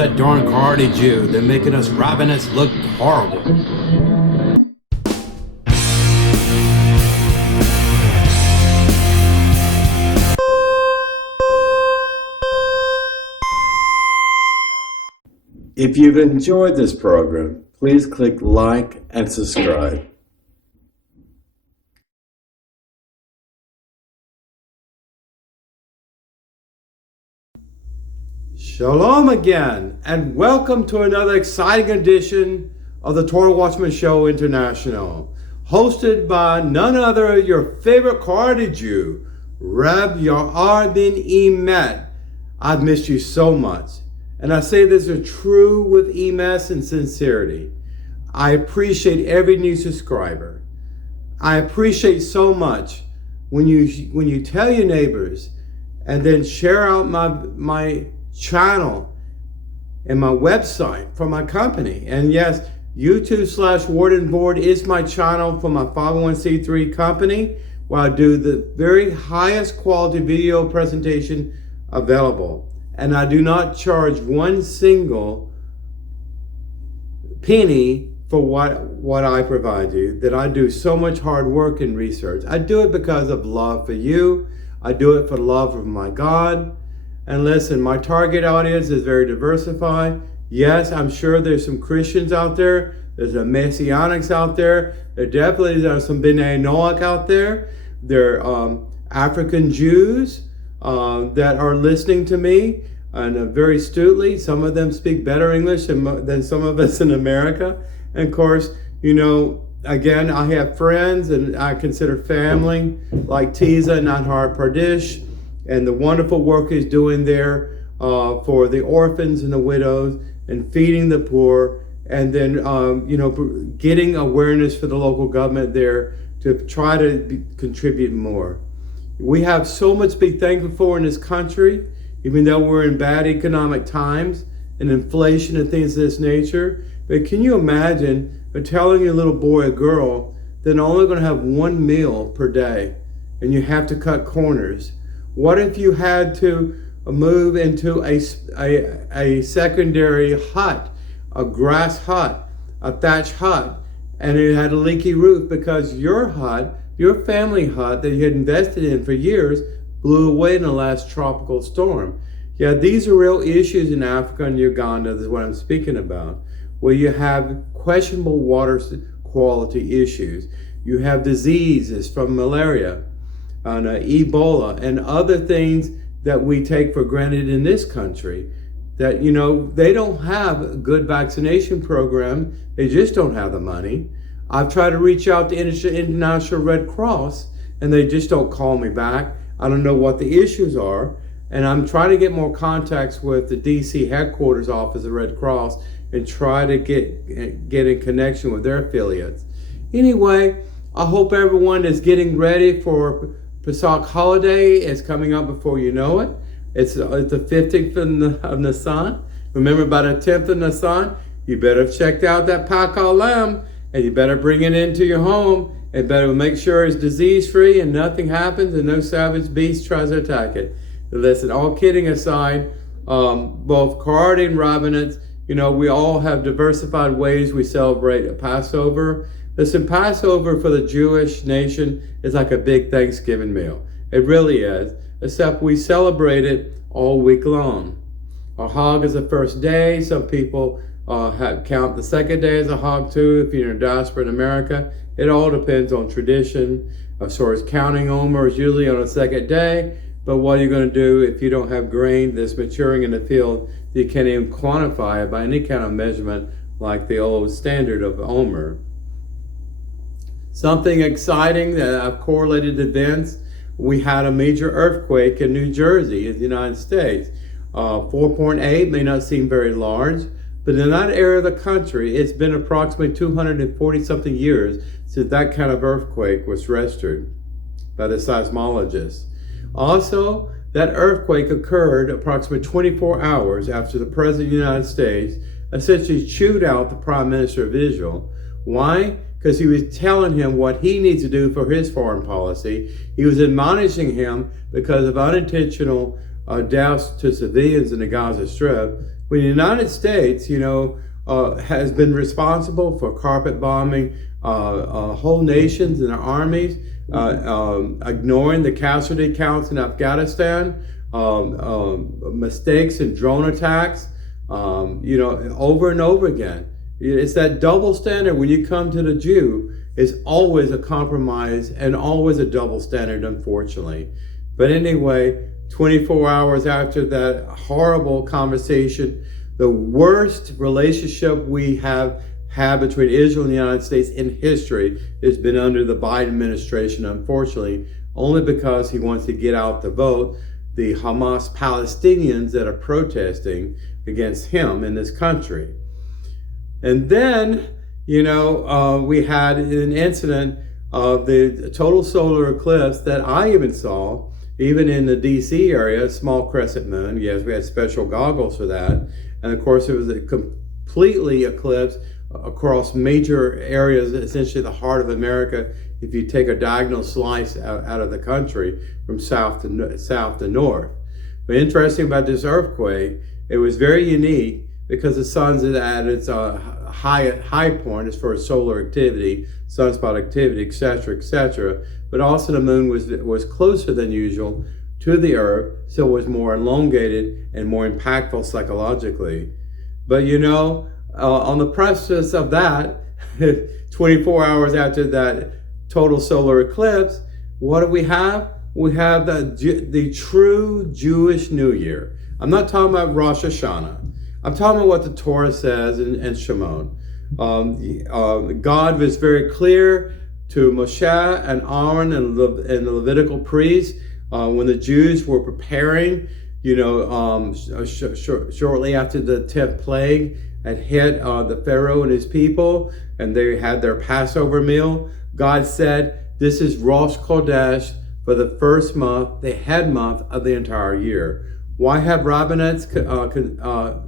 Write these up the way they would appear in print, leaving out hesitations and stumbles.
that darn karate Jew. They're making us ravenous look horrible. If you've enjoyed this program, please click like and subscribe. Shalom again, and welcome to another exciting edition of the Torah Watchman Show International, hosted by none other your favorite karate Jew, Reb Yair ben-Emmett. I've missed you so much. And I say this is true with EMS and sincerity. I appreciate every new subscriber. I appreciate so much when you tell your neighbors and then share out my channel and my website for my company. And yes, YouTube/Word Board is my channel for my 501c3 company, where I do the very highest quality video presentation available. And I do not charge one single penny for what I provide you, that I do so much hard work and research. I do it because of love for you. I do it for the love of my God. And listen, my target audience is very diversified. Yes, I'm sure there's some Christians out there. There's some Messianics out there. There definitely are some ben-Emmett out there. There are African Jews that are listening to me, and very astutely. Some of them speak better English than some of us in America. And of course, you know, again, I have friends and I consider family like Tiza and Nahar Pradesh, and the wonderful work he's doing there for the orphans and the widows and feeding the poor, and then you know, getting awareness for the local government there to try to contribute more. We have so much to be thankful for in this country, even though we're in bad economic times and inflation and things of this nature. But can you imagine telling your little boy or girl they're only going to have one meal per day and you have to cut corners? What if you had to move into a secondary hut, a grass hut, a thatch hut, and it had a leaky roof because your hut, your family hut that you had invested in for years, blew away in the last tropical storm? Yeah, these are real issues in Africa and Uganda. This is what I'm speaking about, where you have questionable water quality issues. You have diseases from malaria and Ebola and other things that we take for granted in this country, that, you know, they don't have a good vaccination program. They just don't have the money. I've tried to reach out to International Red Cross and they just don't call me back. I don't know what the issues are. And I'm trying to get more contacts with the DC headquarters office of Red Cross and try to get in connection with their affiliates. Anyway, I hope everyone is getting ready for Pesach holiday. It's coming up before you know it. It's the 15th of Nisan. Remember, by the 10th of Nisan, you better have checked out that Pakal Lamb, and you better bring it into your home, and better make sure it's disease-free and nothing happens and no savage beast tries to attack it. Listen, all kidding aside, both karate and rabbinate, you know, we all have diversified ways we celebrate a Passover. Listen, Passover for the Jewish nation is like a big Thanksgiving meal. It really is, except we celebrate it all week long. Our Hag is the first day. Some people count the second day as a Hag too, if you're in diaspora in America. It all depends on tradition. As far as counting Omer is usually on the second day. But what are you going to do if you don't have grain that's maturing in the field? You can't even quantify it by any kind of measurement like the old standard of Omer. Something exciting that I've correlated events. We had a major earthquake in New Jersey in the United States. 4.8 may not seem very large, but in that area of the country, it's been approximately 240 something years since that kind of earthquake was registered by the seismologists. Also, that earthquake occurred approximately 24 hours after the President of the United States essentially chewed out the Prime Minister of Israel. Why? Because he was telling him what he needs to do for his foreign policy. He was admonishing him because of unintentional deaths to civilians in the Gaza Strip, when the United States, has been responsible for carpet bombing whole nations and their armies, ignoring the casualty counts in Afghanistan, mistakes in drone attacks, over and over again. It's that double standard when you come to the Jew. It's always a compromise and always a double standard, unfortunately. But anyway, 24 hours after that horrible conversation, the worst relationship we have had between Israel and the United States in history has been under the Biden administration, unfortunately, only because he wants to get out the vote the Hamas Palestinians that are protesting against him in this country. And then, we had an incident of the total solar eclipse that I even saw, even in the DC area, a small crescent moon. Yes, we had special goggles for that. And of course, it was a completely eclipsed across major areas, essentially the heart of America, if you take a diagonal slice out of the country from south to north. But interesting about this earthquake, it was very unique because the sun's at its high point as far as solar activity, sunspot activity, etc. But also the moon was closer than usual to the earth, so it was more elongated and more impactful psychologically. But on the precipice of that, 24 hours after that total solar eclipse, what do we have? We have the true Jewish New Year. I'm not talking about Rosh Hashanah. I'm talking about what the Torah says in Shemot. God was very clear to Moshe and Aaron and the Levitical priests when the Jews were preparing, shortly after the 10th plague had hit the Pharaoh and his people, and they had their Passover meal. God said, this is Rosh Chodesh for the first month, the head month of the entire year. Why have rabbinates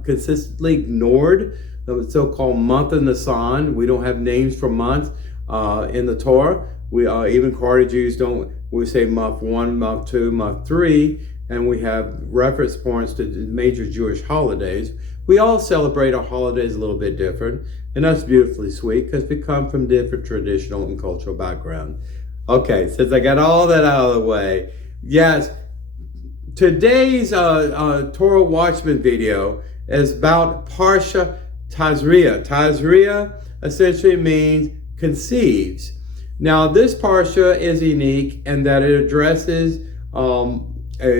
consistently ignored the so-called month in the sun? We don't have names for months in the Torah. We even Quarter Jews don't. We say month 1, month 2, month 3, and we have reference points to major Jewish holidays. We all celebrate our holidays a little bit different, and that's beautifully sweet because we come from different traditional and cultural backgrounds. Okay, since I got all that out of the way, yes. Today's Torah Watchman video is about Parshah Tazria. Tazria essentially means conceives. Now, this Parsha is unique in that it addresses a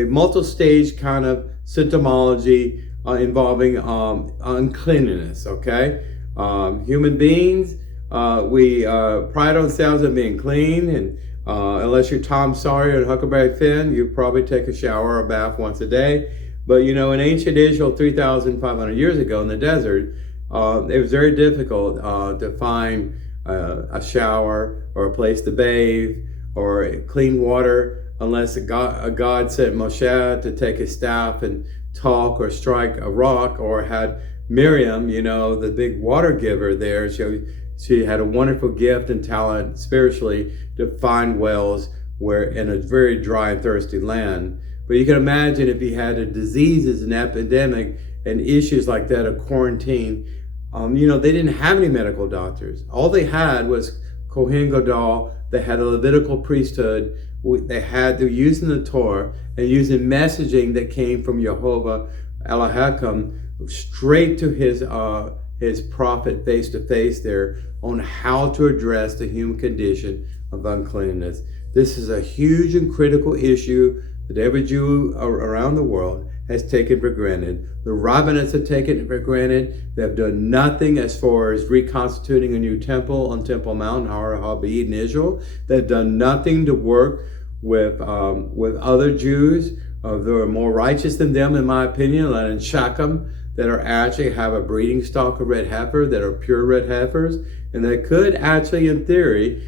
multi-stage kind of symptomology involving uncleanliness, okay? Human beings, we pride ourselves on being clean, and unless you're Tom Sawyer and Huckleberry Finn, you probably take a shower or a bath once a day. But in ancient Israel 3,500 years ago in the desert, it was very difficult to find a shower or a place to bathe or clean water unless a God sent Moshe to take his staff and talk or strike a rock, or had Miriam, the big water giver there. She had a wonderful gift and talent spiritually to find wells where in a very dry and thirsty land. But you can imagine if he had a diseases and epidemic and issues like that, a quarantine, they didn't have any medical doctors. All they had was Kohen Gadol. They had a Levitical priesthood. They're using the Torah and using messaging that came from Yehovah Elohim straight to his prophet face to face there on how to address the human condition of uncleanness. This is a huge and critical issue that every Jew around the world has taken for granted. The rabbinates have taken it for granted. They've done nothing as far as reconstituting a new temple on Temple Mount, Har HaBeit in Israel. They've done nothing to work with other Jews that are more righteous than them, in my opinion, like in Shechem, that are actually have a breeding stock of red heifer, that are pure red heifers, and that could actually, in theory,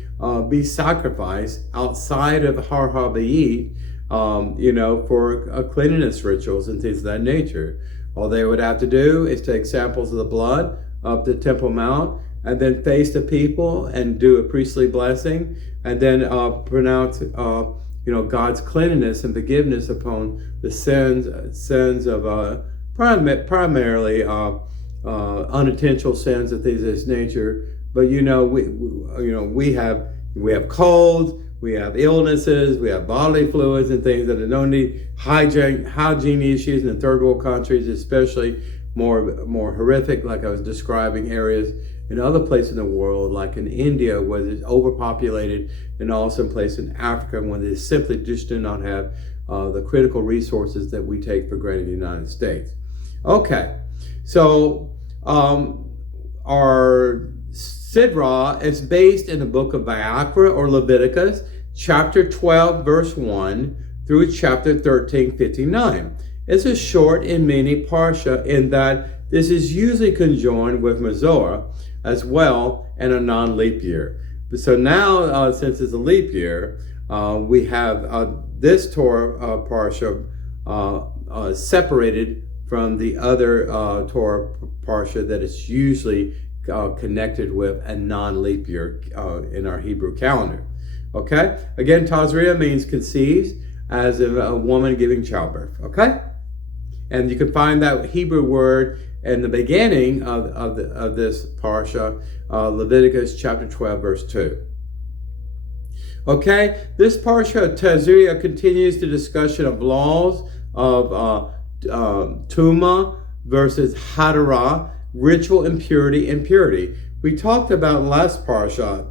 be sacrificed outside of Har HaBeit, for cleanliness rituals and things of that nature. All they would have to do is take samples of the blood of the Temple Mount and then face the people and do a priestly blessing and then pronounce God's cleanliness and forgiveness upon the sins of primarily unintentional sins of things of this nature. But we have colds, we have illnesses, we have bodily fluids and things that don't need hygiene issues in the third world countries, especially more horrific, like I was describing, areas in other places in the world, like in India, where it's overpopulated, and also in places in Africa, when they simply just do not have the critical resources that we take for granted in the United States. Okay, so our Sidra is based in the book of Vayikra or Leviticus, chapter 12, verse 1 through chapter 13, 59. It's a short and mini parsha in that this is usually conjoined with Mazorah as well and a non-leap year. So now, since it's a leap year, we have this Torah parsha separated from the other Torah parsha that is usually connected with a non-leap year in our Hebrew calendar. Okay? Again, Tazria means conceives, as a woman giving childbirth. Okay? And you can find that Hebrew word in the beginning of this parsha, Leviticus chapter 12, verse 2. Okay? This Parshah of Tazria continues the discussion of laws of tumah versus hadara, ritual impurity and purity. We talked about last parsha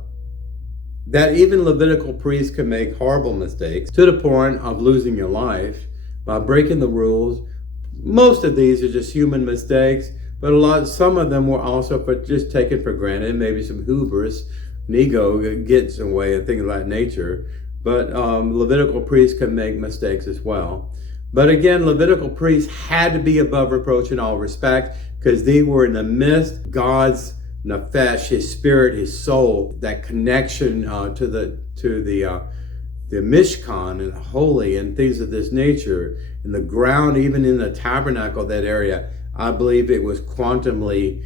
that even Levitical priests can make horrible mistakes to the point of losing your life by breaking the rules. Most of these are just human mistakes, but some of them were also just taken for granted. Maybe some hubris, an ego gets in the way and things of that nature. But Levitical priests can make mistakes as well. But again, Levitical priests had to be above reproach in all respect, because they were in the midst of God's nefesh, his spirit, his soul, that connection to the Mishkan and holy and things of this nature. In the ground, even in the tabernacle, that area, I believe it was quantumly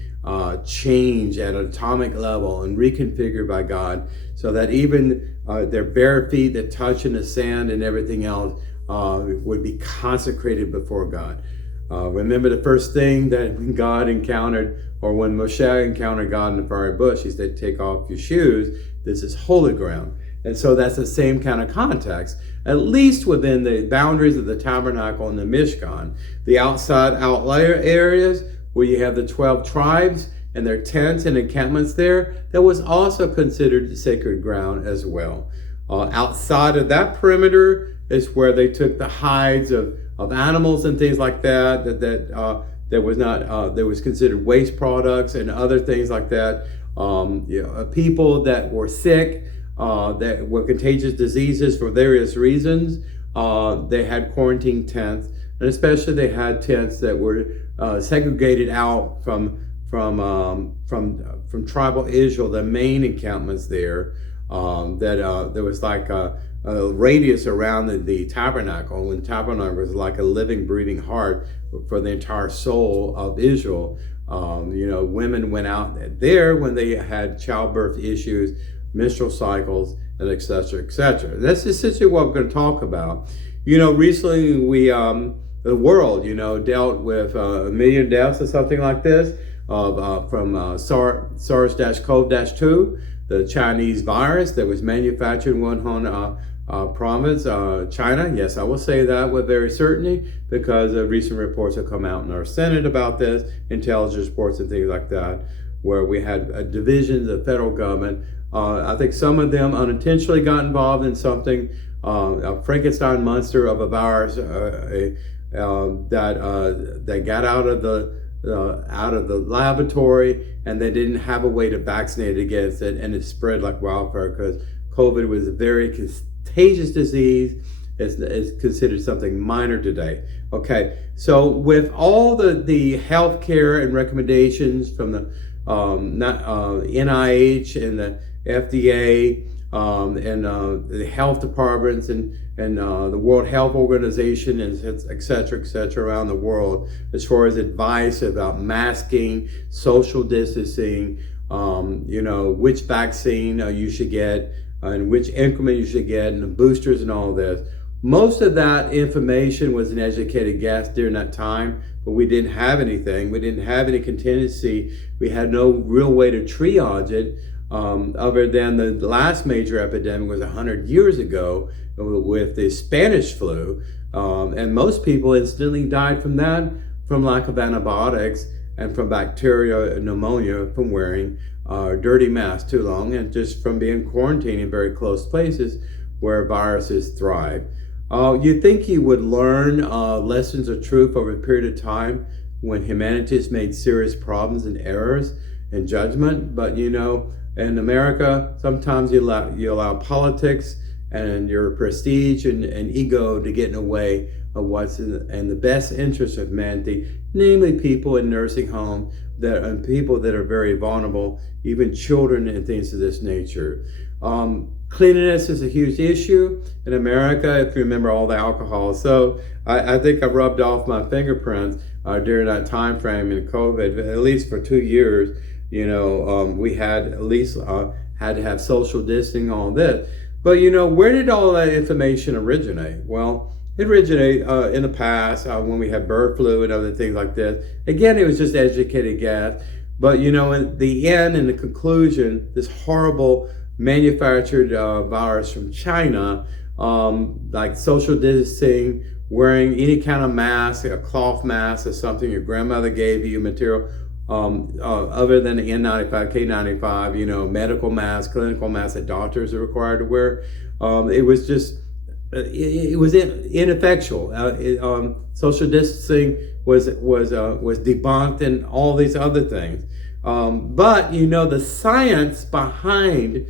changed at an atomic level and reconfigured by God, so that even their bare feet that touch in the sand and everything else would be consecrated before God. Remember the first thing that God encountered, or when Moshe encountered God in the fiery bush, he said, take off your shoes. This is holy ground. And so that's the same kind of context, at least within the boundaries of the tabernacle and the Mishkan. The outside outlier areas where you have the 12 tribes and their tents and encampments there, that was also considered sacred ground as well. Outside of that perimeter is where they took the hides of animals and things like that was considered waste products and other things like that. People that were sick, that were contagious diseases for various reasons, they had quarantine tents, and especially they had tents that were segregated out from tribal Israel, the main encampments there. There was like a radius around the tabernacle, and the tabernacle was like a living, breathing heart for the entire soul of Israel. Women went out there when they had childbirth issues, menstrual cycles, and et cetera, et cetera. That's essentially what we're going to talk about. Recently the world, dealt with 1 million deaths or something like this from SARS-CoV-2, the Chinese virus that was manufactured in Wuhan province, China. Yes, I will say that with very certainty, because recent reports have come out in our Senate about this, intelligence reports and things like that, where we had divisions of federal government. I think some of them unintentionally got involved in something, a Frankenstein monster of a virus that got out of the laboratory, and they didn't have a way to vaccinate against it, and it spread like wildfire, because COVID was a very contagious disease. It's considered something minor today. Okay, so with all the health care and recommendations from the NIH and the FDA and the health departments and the World Health Organization and et cetera, around the world, as far as advice about masking, social distancing, which vaccine you should get, and which increment you should get, and the boosters and all this. Most of that information was an educated guess during that time, but we didn't have anything. We didn't have any contingency. We had no real way to triage it, other than the last major epidemic was 100 years ago with the Spanish flu. And most people instantly died from that, from lack of antibiotics and from bacteria pneumonia, from wearing dirty masks too long, and just from being quarantined in very close places where viruses thrive. You'd think you would learn lessons of truth over a period of time when humanity has made serious problems and errors in judgment. But you know, in America, sometimes you allow politics and your prestige and ego to get in the way of what's in the best interest of humanity, namely people in nursing homes and people that are very vulnerable, even children and things of this nature. Cleanliness is a huge issue in America, if you remember all the alcohol. So I think I rubbed off my fingerprints during that time frame in COVID, at least for 2 years. You know, we had at least had to have social distancing, all this. But you know, where did all that information originate? Well, it originated in the past when we had bird flu and other things like this. Again, it was just educated guess. But you know, in the end, in the conclusion, this horrible manufactured virus from China, like social distancing, wearing any kind of mask, a cloth mask or something your grandmother gave you, material, other than the N95, K95, you know, medical masks, clinical masks that doctors are required to wear. It was just, it was ineffectual. Social distancing was debunked and all these other things. But you know, the science behind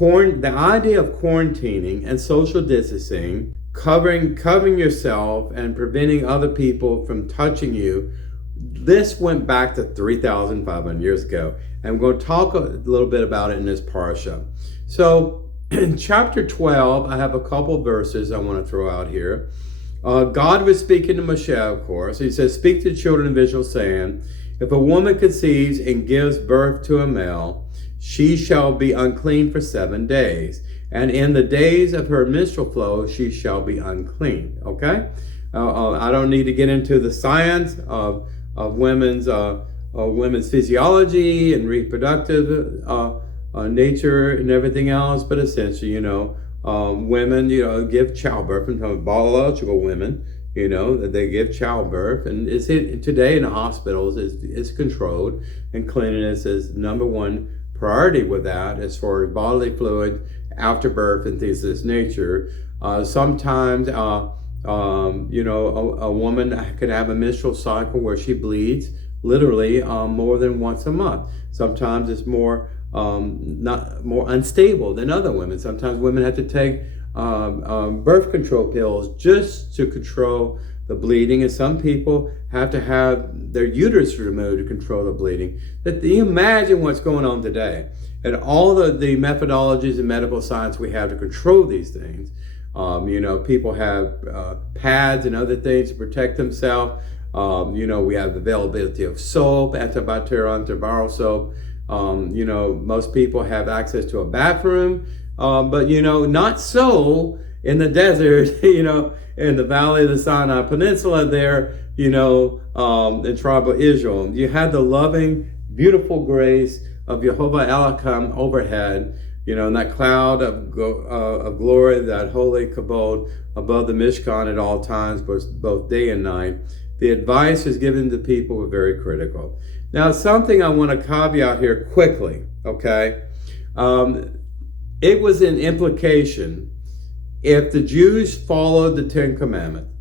the idea of quarantining and social distancing, covering yourself and preventing other people from touching you, this went back to 3,500 years ago. And we're going to talk a little bit about it in this parsha. So in chapter 12, I have a couple verses I want to throw out here. God was speaking to Moshe, of course. He says, "Speak to the children of Israel, saying, if a woman conceives and gives birth to a male, she shall be unclean for 7 days. And in the days of her menstrual flow, she shall be unclean." Okay? I don't need to get into the science of women's physiology and reproductive nature and everything else, but essentially, you know, women, you know, give childbirth, and biological women, you know, that they give childbirth, and today in the hospitals is controlled, and cleanliness is number one priority with that as far as bodily fluid after birth and things of this nature. Sometimes, you know, a woman can have a menstrual cycle where she bleeds literally more than once a month. Sometimes it's more unstable than other women. Sometimes women have to take birth control pills just to control the bleeding, and some people have to have their uterus removed to control the bleeding. That you imagine what's going on today, and all the methodologies and medical science we have to control these things. You know, people have pads and other things to protect themselves. You know, we have the availability of soap, antibacterial, antiviral soap. You know, most people have access to a bathroom, but you know, not so in the desert, you know, in the valley of the Sinai Peninsula there, you know, in tribal Israel. You had the loving, beautiful grace of Jehovah Elohim overhead, you know, and that cloud of glory, that holy kabod above the Mishkan at all times, both day and night. The advice is given to people were very critical. Now, something I want to caveat here quickly, okay? It was an implication if the Jews followed the Ten Commandments,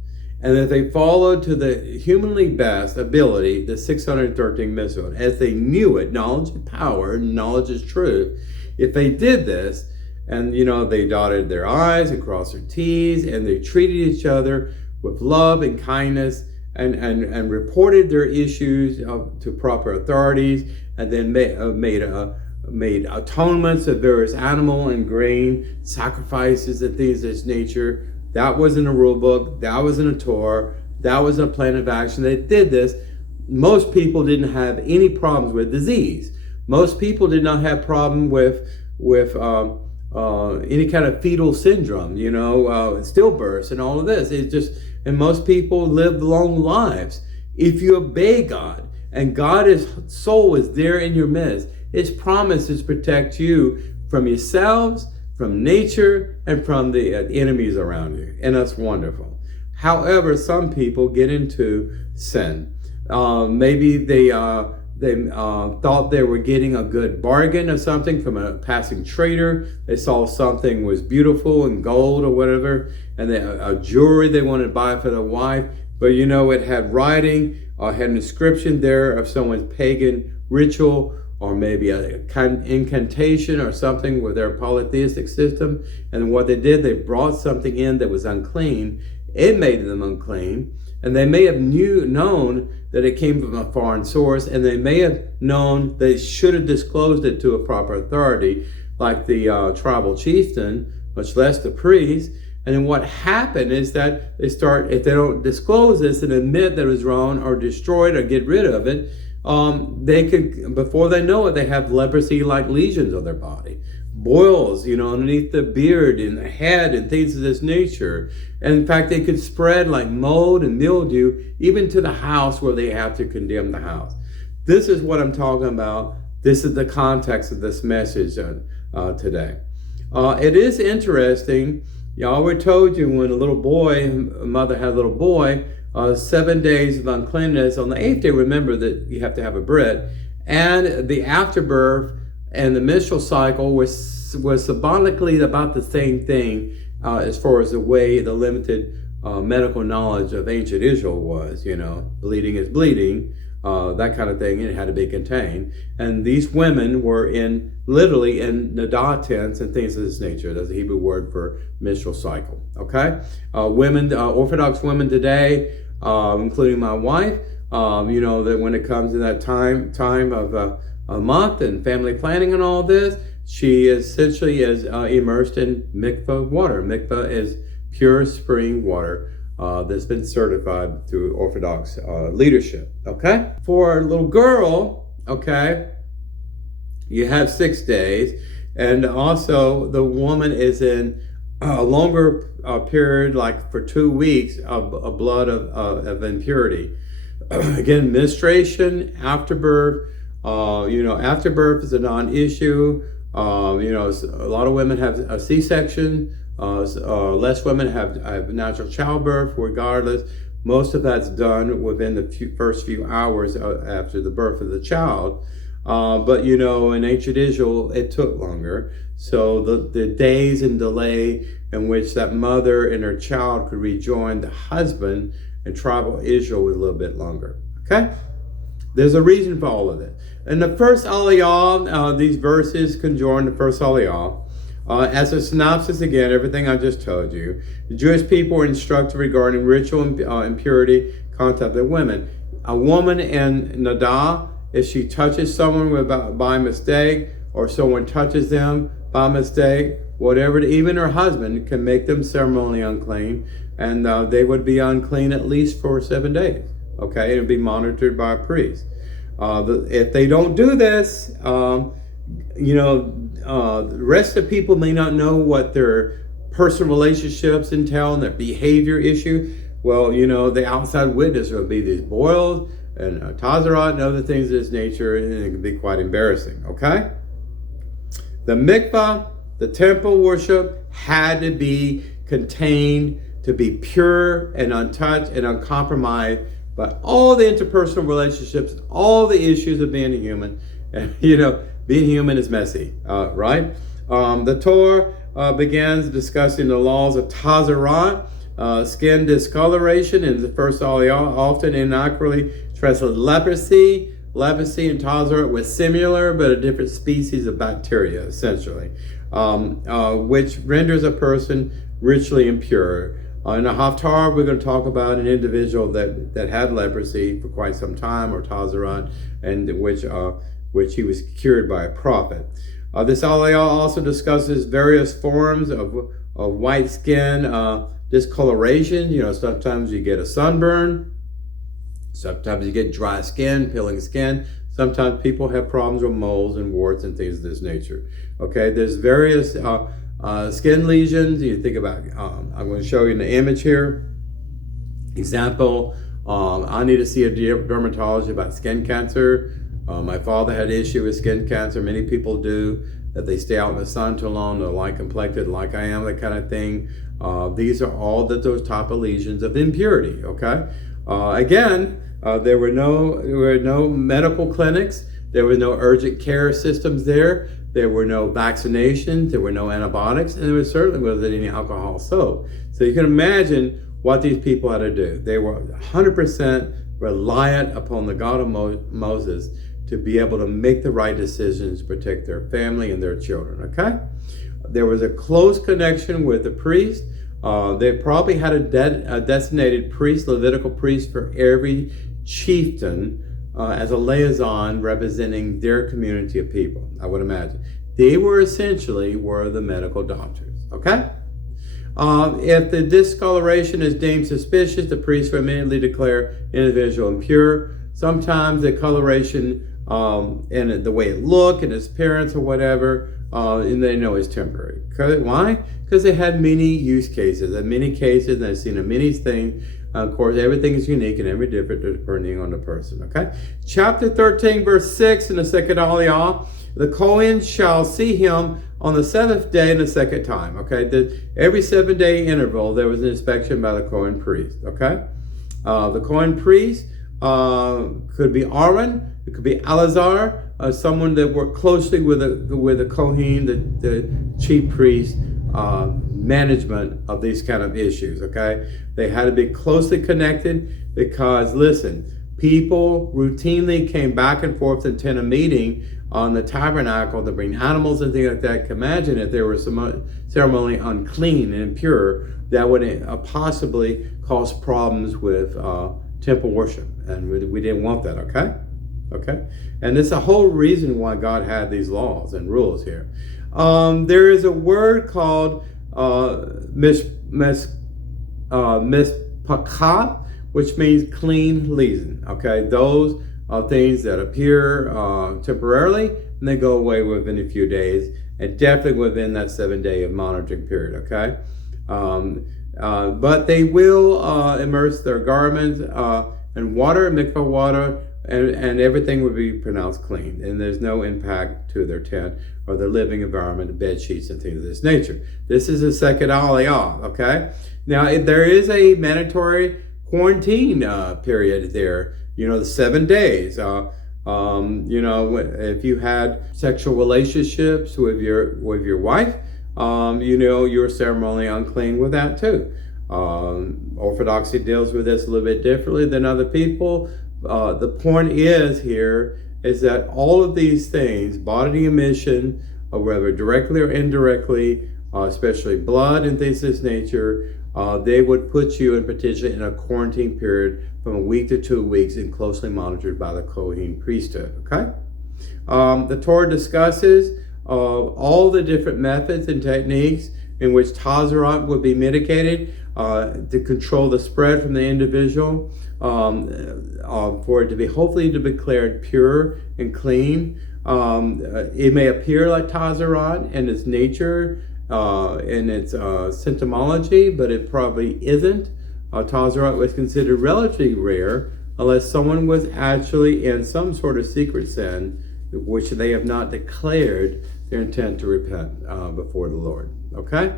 and if they followed to the humanly best ability the 613 mitzvot, as they knew it, knowledge is power, knowledge is truth. If they did this, and you know, they dotted their I's and crossed their T's, and they treated each other with love and kindness, and reported their issues to proper authorities, and then made atonements of various animal and grain sacrifices and things of this nature. That was in the rule book. That was in the Torah. That was a plan of action. They did this. Most people didn't have any problems with disease. Most people did not have problem with any kind of fetal syndrome, stillbirths and all of this. It's just, and most people live long lives. If you obey God, and God's soul is there in your midst, His promise is to protect you from yourselves, from nature, and from the enemies around you. And that's wonderful. However, some people get into sin. Maybe they thought they were getting a good bargain or something from a passing trader. They saw something was beautiful and gold or whatever, and a jewelry they wanted to buy for their wife. But it had writing or had an inscription there of someone's pagan ritual, or maybe a kind of incantation or something with their polytheistic system. And what they did, they brought something in that was unclean. It made them unclean. And they may have known that it came from a foreign source, and they may have known they should have disclosed it to a proper authority, like the tribal chieftain, much less the priest. And then what happened is that if they don't disclose this and admit that it was wrong or destroy it or get rid of it, they could, before they know it, they have leprosy-like lesions on their body. Boils, underneath the beard and the head and things of this nature. And in fact, they could spread like mold and mildew even to the house where they have to condemn the house. This is what I'm talking about. This is the context of this message today. It is interesting. I already told you when a mother had a little boy, 7 days of uncleanness. On the 8th day, remember that you have to have a brit. And the afterbirth and the menstrual cycle was symbolically about the same thing as far as the way the limited medical knowledge of ancient Israel was. Bleeding is bleeding, that kind of thing, and it had to be contained. And these women were literally in nadah tents and things of this nature. That's a Hebrew word for menstrual cycle. Okay, Orthodox women today, including my wife, that when it comes to that time of a month and family planning and all this, she essentially is immersed in mikvah water. Mikvah is pure spring water that's been certified through Orthodox leadership. Okay, for a little girl, okay, you have 6 days, and also the woman is in a longer period, like for 2 weeks, of blood of impurity. Again, menstruation, afterbirth. Afterbirth is a non-issue. A lot of women have a C-section. Less women have natural childbirth, regardless. Most of that's done within the first few hours after the birth of the child. But in ancient Israel, it took longer. So the days and delay in which that mother and her child could rejoin the husband in tribal Israel was a little bit longer. Okay? There's a reason for all of this. In the first aliyah, these verses conjoin the first aliyah. As a synopsis, again, everything I just told you, the Jewish people were instructed regarding ritual impurity, contact with women. A woman in nadah, if she touches someone by mistake, or someone touches them by mistake, whatever, even her husband can make them ceremonially unclean, and they would be unclean at least for 7 days. Okay, it would be monitored by a priest. If they don't do this, the rest of the people may not know what their personal relationships entail and their behavior issue. Well, the outside witness will be these boils and Tzaraat and other things of this nature, and it can be quite embarrassing. Okay, the mikvah, the temple worship, had to be contained to be pure and untouched and uncompromised. But all the interpersonal relationships, all the issues of being a human, being human is messy, right? The Torah begins discussing the laws of Tzaraat, skin discoloration in the first aliyah, often inaccurately translated leprosy. Leprosy and Tzaraat were similar, but a different species of bacteria, essentially, which renders a person ritually impure. In the Haftarah, we're going to talk about an individual that had leprosy for quite some time, or Tzaraat, and which he was cured by a prophet. This aliyah also discusses various forms of white skin discoloration. Sometimes you get a sunburn, sometimes you get dry skin, peeling skin. Sometimes people have problems with moles and warts and things of this nature. Okay, there's various Skin lesions, you think about, I'm going to show you in the image here. Example, I need to see a dermatologist about skin cancer. My father had an issue with skin cancer. Many people do, that they stay out in the sun too long, they're light complected like I am, that kind of thing. These are all those type of lesions of impurity, okay? Again, there were no medical clinics. There were no urgent care systems there. There were no vaccinations. There were no antibiotics. And there certainly wasn't any alcohol soap. So you can imagine what these people had to do. They were 100% reliant upon the God of Moses to be able to make the right decisions to protect their family and their children, okay? There was a close connection with the priest. They probably had a designated priest, Levitical priest, for every chieftain as a liaison representing their community of people, I would imagine. They were essentially the medical doctors, okay? If the discoloration is deemed suspicious, the priest will immediately declare individual impure. Sometimes the coloration and the way it looked and its appearance or whatever, and they know it's temporary. Why? Because they had many use cases. In many cases, and I've seen many things. Of course, everything is unique and every different depending on the person, okay? Chapter 13, verse 6 in the second aliyah, the kohen shall see him on the seventh day and the second time, okay? Every 7-day interval, there was an inspection by the kohen priest, okay? The kohen priest could be Aaron, it could be Elazar, someone that worked closely with the kohen, the chief priest, management of these kind of issues, okay? They had to be closely connected because, listen, people routinely came back and forth to attend a meeting on the tabernacle to bring animals and things like that. Imagine if there were some ceremonially unclean and impure, that would possibly cause problems with temple worship, and we didn't want that, okay? Okay? And it's the whole reason why God had these laws and rules here. There is a word called mispakah, which means clean lesion. Okay, those are things that appear temporarily and they go away within a few days, and definitely within that 7-day of monitoring period. Okay, but they will immerse their garments in water, mikvah water, and everything would be pronounced clean, and there's no impact to their tent or their living environment, bed sheets and things of this nature. This is a second aliyah, okay? Now, there is a mandatory quarantine period there, the 7 days. If you had sexual relationships with your wife, you're ceremonially unclean with that too. Orthodoxy deals with this a little bit differently than other people. The point is that all of these things, bodily emission, whether directly or indirectly, especially blood and things of this nature, they would put you potentially in a quarantine period from a week to 2 weeks and closely monitored by the Kohen priesthood, okay? The Torah discusses all the different methods and techniques in which Tzaraat would be mitigated to control the spread from the individual, for it to be hopefully to be declared pure and clean. It may appear like Tzaraat in its nature, in its symptomology, but it probably isn't. Tzaraat was considered relatively rare unless someone was actually in some sort of secret sin, which they have not declared their intent to repent before the Lord. Okay?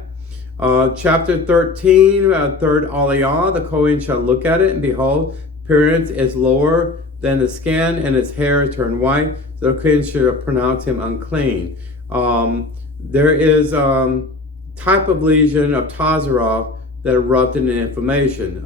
Chapter 13, third aliyah, the Kohen shall look at it, and behold, appearance is lower than the skin, and its hair is turned white, so the Kohen shall pronounce him unclean. There is type of lesion of Tzaraat that erupted in inflammation.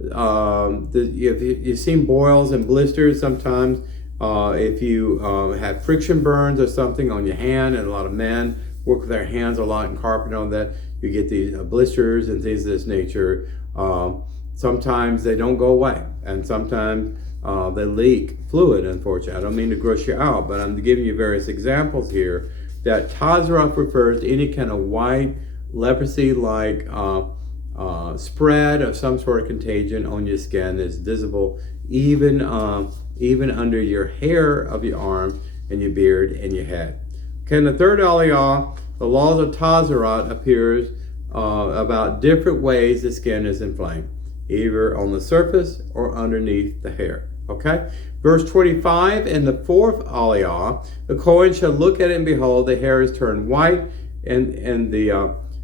You've seen boils and blisters sometimes. If you have friction burns or something on your hand, and a lot of men work with their hands a lot in carpet on that, you get these blisters and things of this nature. Sometimes they don't go away, and sometimes they leak fluid, unfortunately. I don't mean to gross you out, but I'm giving you various examples here that Tzaraat refers to any kind of white leprosy-like spread of some sort of contagion on your skin that's visible even under your hair of your arm and your beard and your head. Okay, and the third aliyah the laws of Tzaraat appears about different ways the skin is inflamed, either on the surface or underneath the hair. Okay? Verse 25, in the fourth aliyah, the kohen shall look at it and behold, the hair is turned white in the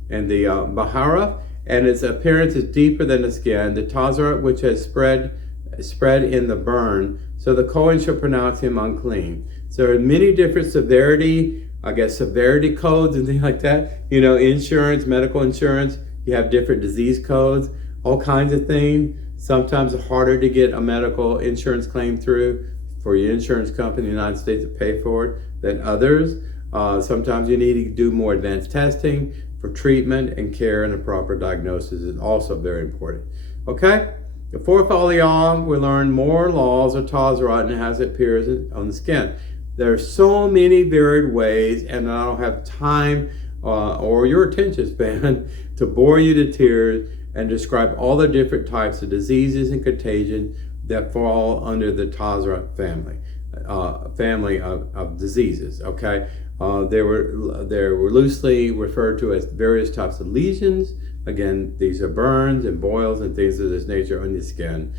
bahara, and its appearance is deeper than the skin, the Tzaraat which has spread in the burn, so the kohen shall pronounce him unclean. So there are many different severity codes and things like that. Insurance, medical insurance, you have different disease codes, all kinds of things. Sometimes it's harder to get a medical insurance claim through for your insurance company in the United States to pay for it than others. Sometimes you need to do more advanced testing for treatment and care, and a proper diagnosis is also very important. Okay? The fourth aliyah, we learn more laws of Tzaraat and how it appears on the skin. There are so many varied ways, and I don't have time or your attention span to bore you to tears and describe all the different types of diseases and contagion that fall under the Tzaraat family of diseases. Okay, they were loosely referred to as various types of lesions. Again, these are burns and boils and things of this nature on the skin.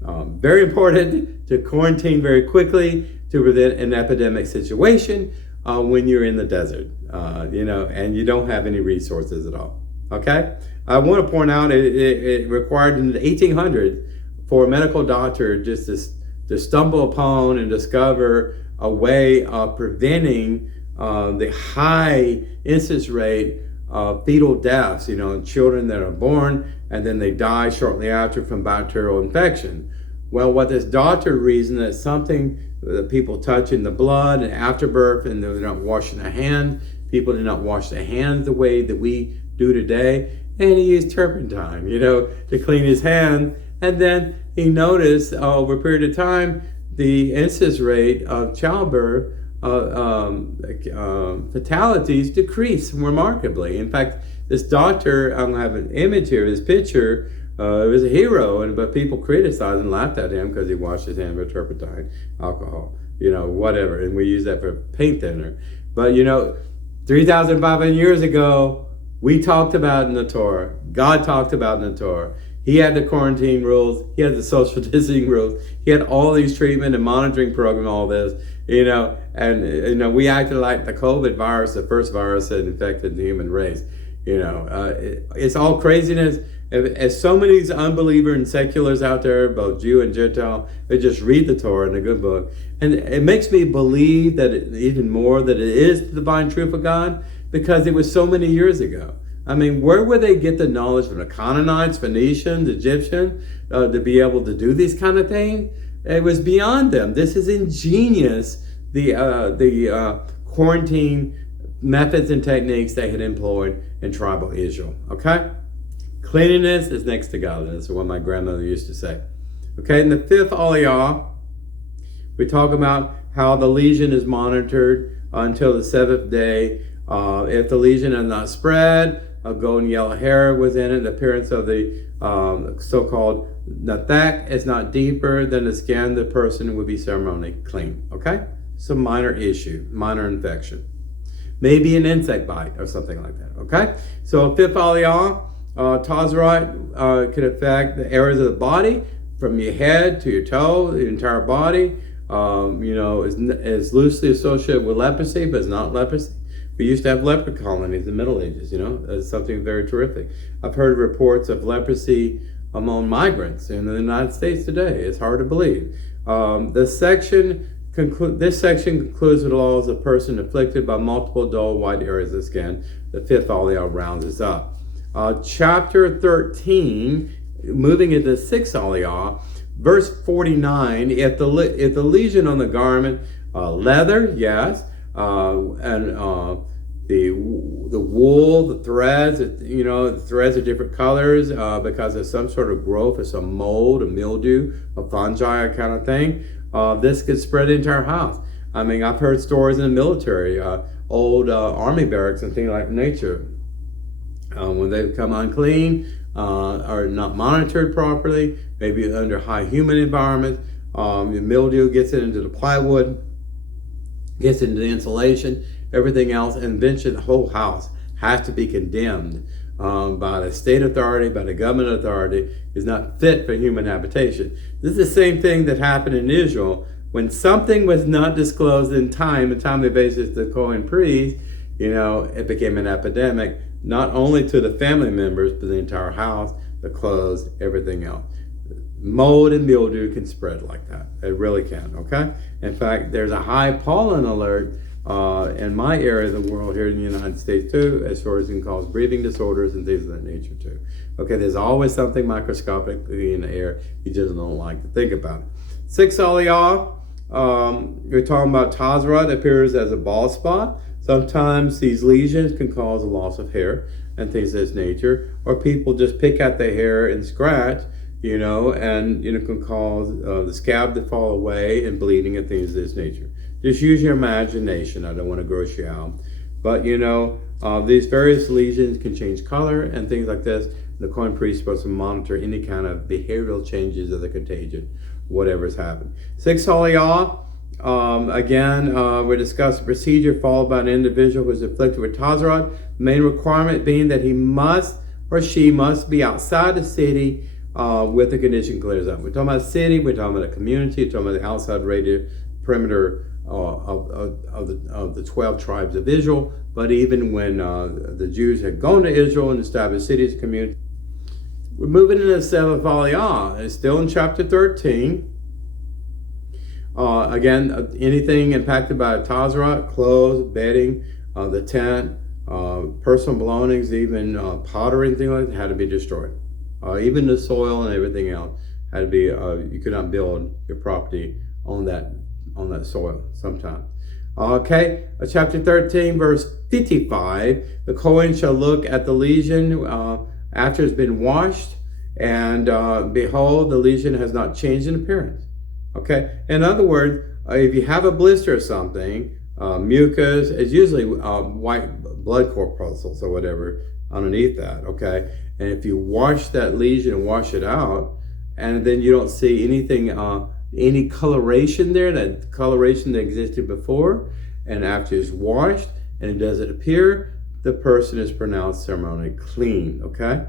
Very important to quarantine very quickly to prevent an epidemic situation when you're in the desert, and you don't have any resources at all. Okay, I want to point out it required in the 1800s for a medical doctor just to stumble upon and discover a way of preventing the high incidence rate of fetal deaths, children that are born and then they die shortly after from bacterial infection. Well, what this doctor reasoned that something that people touch in the blood and after birth, and they're not washing their hands. People do not wash their hands the way that we do today. And he used turpentine, to clean his hand. And then he noticed over a period of time, the incidence rate of childbirth fatalities decreased remarkably. In fact, this doctor, I'm going to have an image here, this picture, it was a hero, but people criticized and laughed at him because he washed his hands with turpentine, alcohol, whatever. And we use that for paint thinner. But, 3,500 years ago, we talked about in the Torah. God talked about in the Torah. He had the quarantine rules. He had the social distancing rules. He had all these treatment and monitoring program, all this, and we acted like the COVID virus, the first virus that infected the human race. It's all craziness. As so many unbelievers and seculars out there, both Jew and Gentile, they just read the Torah in the good book. And it makes me believe that even more that it is the divine truth of God, because it was so many years ago. I mean, where would they get the knowledge from the Canaanites, Phoenicians, Egyptians, to be able to do these kind of things? It was beyond them. This is ingenious, the quarantine methods and techniques they had employed in tribal Israel. Okay? Cleanliness is next to godliness, is what my grandmother used to say. Okay, in the fifth aliyah, we talk about how the lesion is monitored until the seventh day. If the lesion is not spread, a golden yellow hair within it, the appearance of the so-called nathak is not deeper than the skin, the person would be ceremonially clean. Okay? It's a minor issue, minor infection. Maybe an insect bite or something like that. Okay? So fifth aliyah, Tzaraat can affect the areas of the body from your head to your toe, the entire body. Is loosely associated with leprosy, but it's not leprosy. We used to have leper colonies in the Middle Ages, It's something very terrific. I've heard reports of leprosy among migrants in the United States today. It's hard to believe. This section concludes with the laws of a person afflicted by multiple dull white areas of the skin. The fifth aliyah rounds us up. Chapter 13, moving into the sixth aliyah, verse 49, if the lesion on the garment, leather, yes, and the wool, the threads, the threads are different colors because of some sort of growth, or some mold, a mildew, a fungi kind of thing. This could spread into our house. I mean, I've heard stories in the military, old army barracks and things like nature. When they become unclean, are not monitored properly, maybe under high humid environments, the mildew gets it into the plywood, gets into the insulation, everything else, and eventually the whole house has to be condemned by the state authority, by the government authority, is not fit for human habitation. This is the same thing that happened in Israel. When something was not disclosed in time, a timely basis to the kohen priest, it became an epidemic, not only to the family members, but the entire house, the clothes, everything else. Mold and mildew can spread like that. It really can, okay? In fact, there's a high pollen alert in my area of the world here in the United States too, as far as it can cause breathing disorders and things of that nature too. Okay, there's always something microscopically in the air. You just don't like to think about it. 6 aliyah, we're talking about Tzaraat appears as a bald spot. Sometimes these lesions can cause a loss of hair and things of this nature, or people just pick at the hair and scratch, and can cause the scab to fall away and bleeding and things of this nature. Just use your imagination. I don't want to gross you out, but these various lesions can change color and things like this. The kohen priest is supposed to monitor any kind of behavioral changes of the contagion, whatever's happened. 6 aliyah. We discussed the procedure followed by an individual who is afflicted with Tzaraat. The main requirement being that he must or she must be outside the city with the condition clears up. We're talking about a city, we're talking about a community, we're talking about the outside radius perimeter of the 12 tribes of Israel. But even when the Jews had gone to Israel and established cities and communities, we're moving into the 7th aliyah. It's still in chapter 13. Anything impacted by Tzaraat, clothes, bedding, the tent, personal belongings, even pottery and things like that had to be destroyed. Even the soil and everything else had to be. You could not build your property on that soil. Sometimes. Chapter 13, verse 55. The kohen shall look at the lesion after it's been washed, and behold, the lesion has not changed in appearance. Okay, in other words, if you have a blister or something, mucus, it's usually white blood corpuscles or whatever underneath that, okay? And if you wash that lesion and wash it out, and then you don't see anything, any coloration there, that coloration that existed before, and after it's washed and it doesn't appear, the person is pronounced ceremonially clean, okay?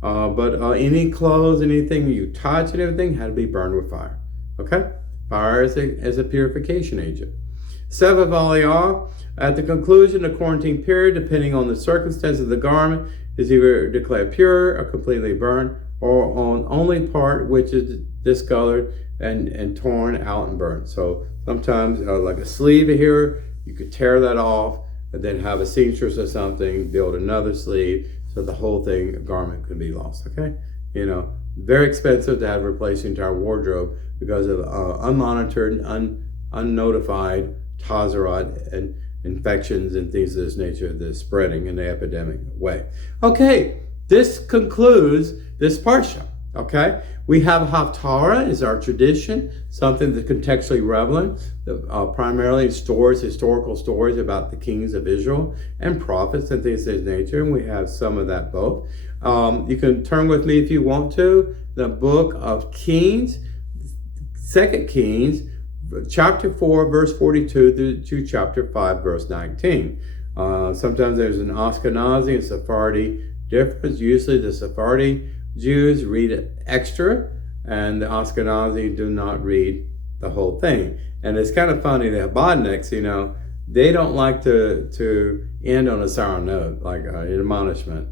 But any clothes, anything you touch and everything had to be burned with fire. Okay, fire as a purification agent. 7th aliyah, at the conclusion of the quarantine period, depending on the circumstance of the garment, is either declared pure or completely burned, or on only part which is discolored and torn out and burned. So sometimes, like a sleeve here, you could tear that off and then have a seamstress or something build another sleeve, so the whole garment could be lost. Okay, very expensive to have replaced the entire wardrobe because of unmonitored, unnotified Tzaraat and infections and things of this nature that's spreading in the epidemic way. Okay, this concludes this Parsha. Okay, we have Haftarah is our tradition, something that's contextually relevant, primarily stores historical stories about the kings of Israel and prophets and things of this nature, and we have some of that both. You can turn with me if you want to, the book of Kings, 2 Kings, chapter 4, verse 42 to chapter 5, verse 19. Sometimes there's an Ashkenazi and Sephardi difference. Usually the Sephardi Jews read it extra, and the Ashkenazi do not read the whole thing. And it's kind of funny, the Habadniks, they don't like to end on a sour note, like an admonishment.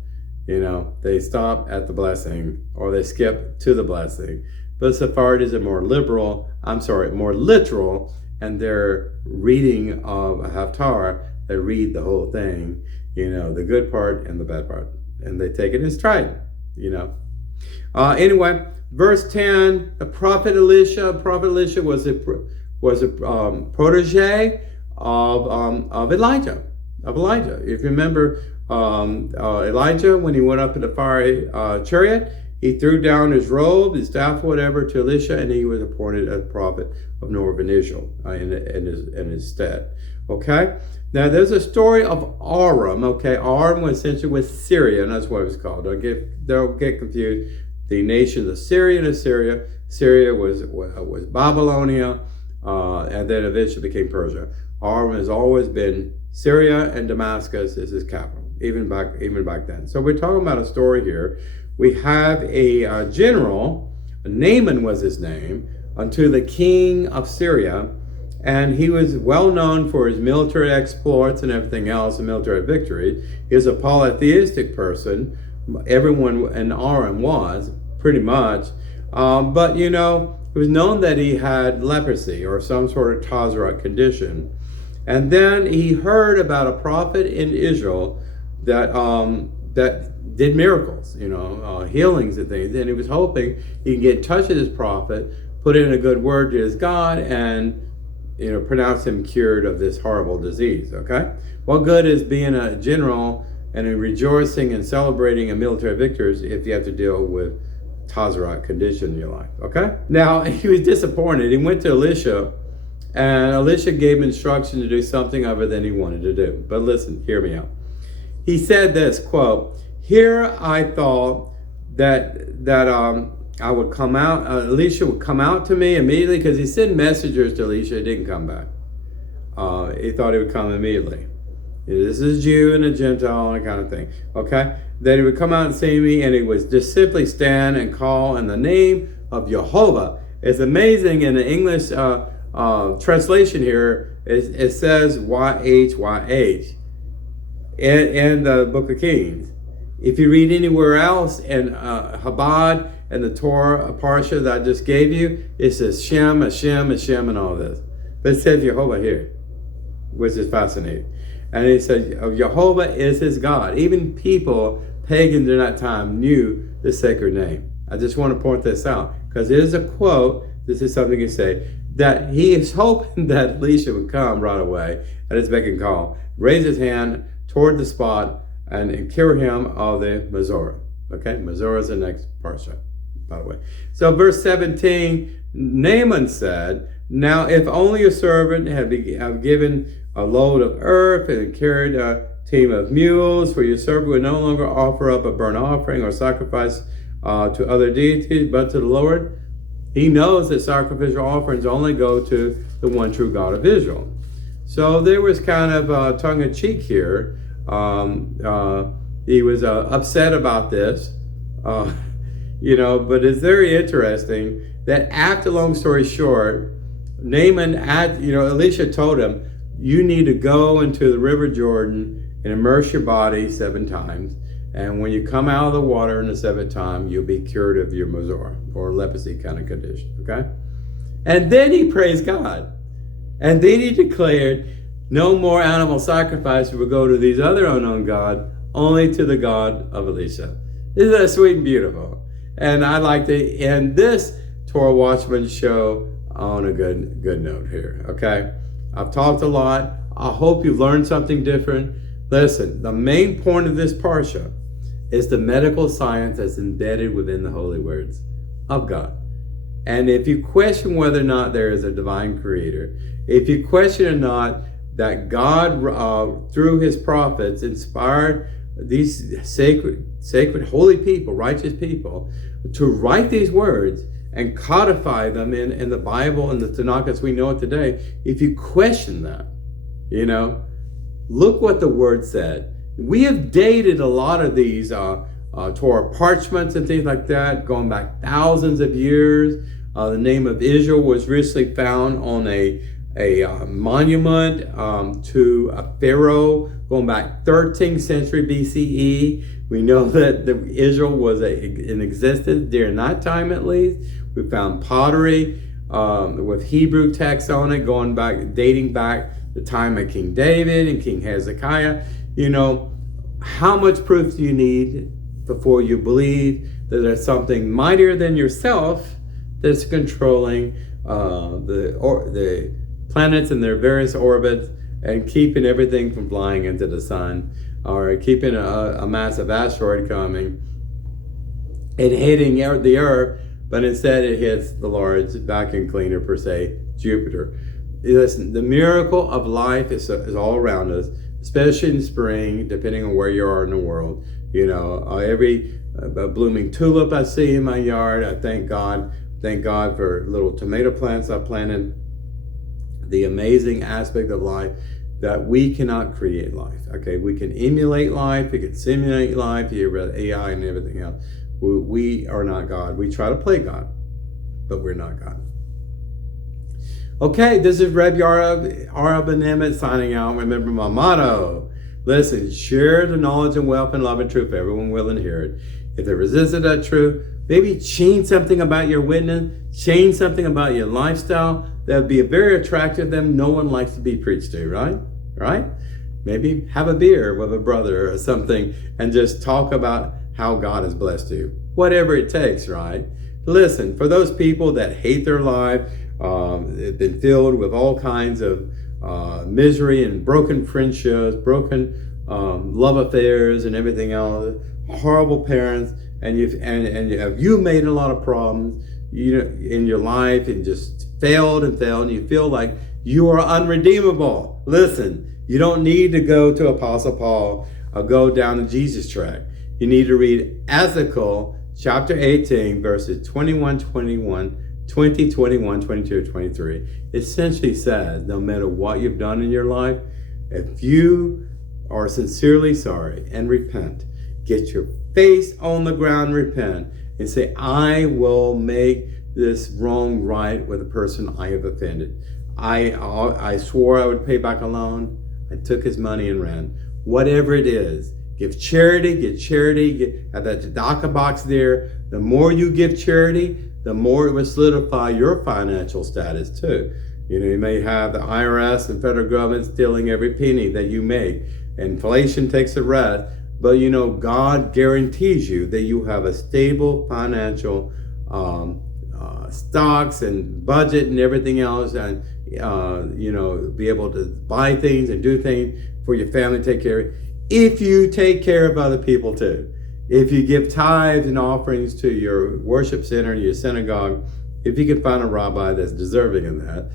They stop at the blessing, or they skip to the blessing. But Sephardis are more literal, and their reading of a Haftarah, they read the whole thing, the good part and the bad part, and they take it in stride, Anyway, verse 10, the prophet Elisha was a protege of Elijah. If you remember, Elijah, when he went up in the fiery chariot, he threw down his robe, his staff, whatever, to Elisha, and he was appointed as prophet of Northern Israel in his stead. Okay? Now, there's a story of Aram. Okay? Aram was essentially with Syria, and that's what it was called. Don't get confused. The nations of Syria and Assyria. Syria was Babylonia, and then eventually became Persia. Aram has always been Syria, and Damascus is his capital, even back then. So we're talking about a story here. We have a general, Naaman was his name, unto the king of Syria, and he was well known for his military exploits and everything else, and military victory. He was a polytheistic person. Everyone in Aram was, pretty much. But, you know, it was known that he had leprosy or some sort of Tzaraat condition. And then he heard about a prophet in Israel that did miracles, you know, healings and things. And he was hoping he could get in touch with this prophet, put in a good word to his God, and, you know, pronounce him cured of this horrible disease, okay? What good is being a general and rejoicing and celebrating a military victories if you have to deal with Tzaraat condition in your life, okay? Now, he was disappointed. He went to Elisha, and Elisha gave him instruction to do something other than he wanted to do. But listen, hear me out. He said this, quote, "Here I thought that I would come out, Elisha would come out to me immediately," because he sent messengers to Elisha. He didn't come back. He thought he would come immediately. This is a Jew and a Gentile and that kind of thing, okay? That he would come out and see me, and he would just simply stand and call in the name of Jehovah. It's amazing in the English translation here, it says YHYH in the Book of Kings. If you read anywhere else in Chabad and the Torah Parshah that I just gave you, it says Shem, Hashem, Hashem, and all this. But it says Jehovah here, which is fascinating. And he said Jehovah is his God. Even people, pagans in that time, knew the sacred name. I just want to point this out because it is a quote. This is something you say, that he is hoping that Elisha would come right away at his beck and call, raise his hand toward the spot, and cure him of the Mazorah. Okay, Mazorah is the next parsha, by the way. So verse 17, Naaman said, "Now if only your servant had given a load of earth and carried a team of mules, for your servant would no longer offer up a burnt offering or sacrifice to other deities, but to the Lord." He knows that sacrificial offerings only go to the one true God of Israel. So there was kind of tongue-in-cheek here. He was upset about this, you know, but it's very interesting that after, long story short, Naaman, Elisha told him, you need to go into the river Jordan and immerse your body 7 times. And when you come out of the water in the 7th time, you'll be cured of your mazor or leprosy kind of condition, okay? And then he praised God. And then he declared, no more animal sacrifice will go to these other unknown gods, only to the God of Elisha. Isn't that sweet and beautiful? And I'd like to end this Torah Watchman show on a good note here, okay? I've talked a lot. I hope you've learned something different. Listen, the main point of this parsha is the medical science that's embedded within the holy words of God. And if you question whether or not there is a divine creator, if you question or not that God, through his prophets, inspired these sacred, holy people, righteous people, to write these words and codify them in the Bible and the Tanakh as we know it today, if you question that, you know, look what the word said. We have dated a lot of these Torah parchments and things like that, going back thousands of years. The name of Israel was recently found on a monument to a pharaoh going back 13th century BCE. We know that Israel was in existence during that time at least. We found pottery with Hebrew texts on it dating back the time of King David and King Hezekiah. You know, how much proof do you need before you believe that there's something mightier than yourself that's controlling the planets and their various orbits and keeping everything from flying into the sun, or keeping a massive asteroid coming and hitting the Earth, but instead it hits the large vacuum cleaner, per se, Jupiter. Listen, the miracle of life is all around us, especially in spring, depending on where you are in the world. You know, every blooming tulip I see in my yard, I thank God. Thank God for little tomato plants I planted the amazing aspect of life that we cannot create life. Okay, we can emulate life, we can simulate life, you read AI and everything else. We are not God. We try to play God, but we're not God. Okay, this is Reb ben-Emmett signing out. Remember my motto. Listen, share the knowledge and wealth and love and truth. Everyone will inherit. If they resisted that truth, maybe change something about your witness, change something about your lifestyle that would be very attractive to them. No one likes to be preached to, right? Right? Maybe have a beer with a brother or something and just talk about how God has blessed you. Whatever it takes, right? Listen, for those people that hate their life, they've been filled with all kinds of misery and broken friendships, broken love affairs and everything else, horrible parents, and you made a lot of problems in your life and just failed, and you feel like you are unredeemable. Listen, you don't need to go to Apostle Paul or go down the Jesus track. You need to read Ezekiel chapter 18, verses 21, 20, 21, 22, 23. It essentially says, no matter what you've done in your life, if you are sincerely sorry and repent, get your face on the ground, repent, and say, I will make this wrong right with the person I have offended. I swore I would pay back a loan. I took his money and ran. Whatever it is, give charity, get charity, have that tzedakah box there. The more you give charity, the more it will solidify your financial status too. You may have the IRS and federal government stealing every penny that you make. Inflation takes a rest, but God guarantees you that you have a stable financial stocks and budget and everything else, and be able to buy things and do things for your family, take care of it. If you take care of other people too. If you give tithes and offerings to your worship center, your synagogue, if you can find a rabbi that's deserving of that,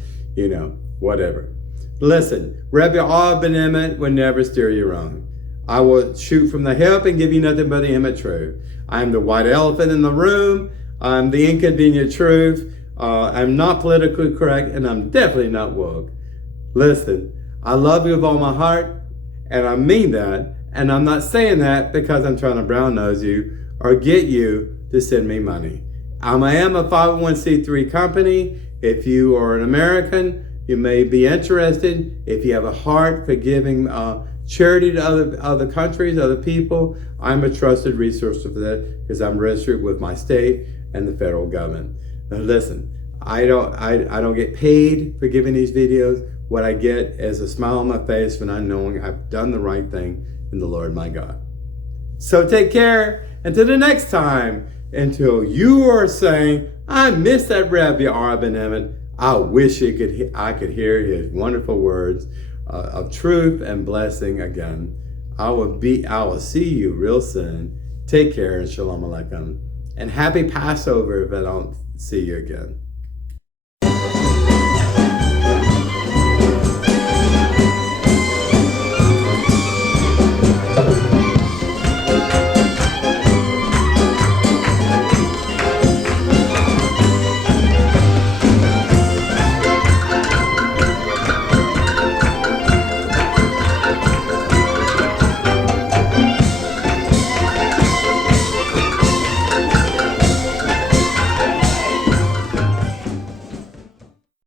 whatever. Listen, Rabbi ben-Emmett will never steer you wrong. I will shoot from the hip and give you nothing but the Emmett truth. I am the white elephant in the room. I'm the inconvenient truth. I'm not politically correct, and I'm definitely not woke. Listen, I love you with all my heart, and I mean that. And I'm not saying that because I'm trying to brown nose you or get you to send me money. I am a 501c3 company. If you are an American, you may be interested. If you have a heart for giving charity to other countries, other people, I'm a trusted resource for that because I'm registered with my state and the federal government. Now listen, I don't get paid for giving these videos. What I get is a smile on my face when I'm knowing I've done the right thing in the Lord my God. So take care until the next time, until you are saying, I miss that Rabbi ben-Emmett. I wish I could hear his wonderful words of truth and blessing again. I will see you real soon. Take care and shalom aleichem. And happy Passover if I don't see you again.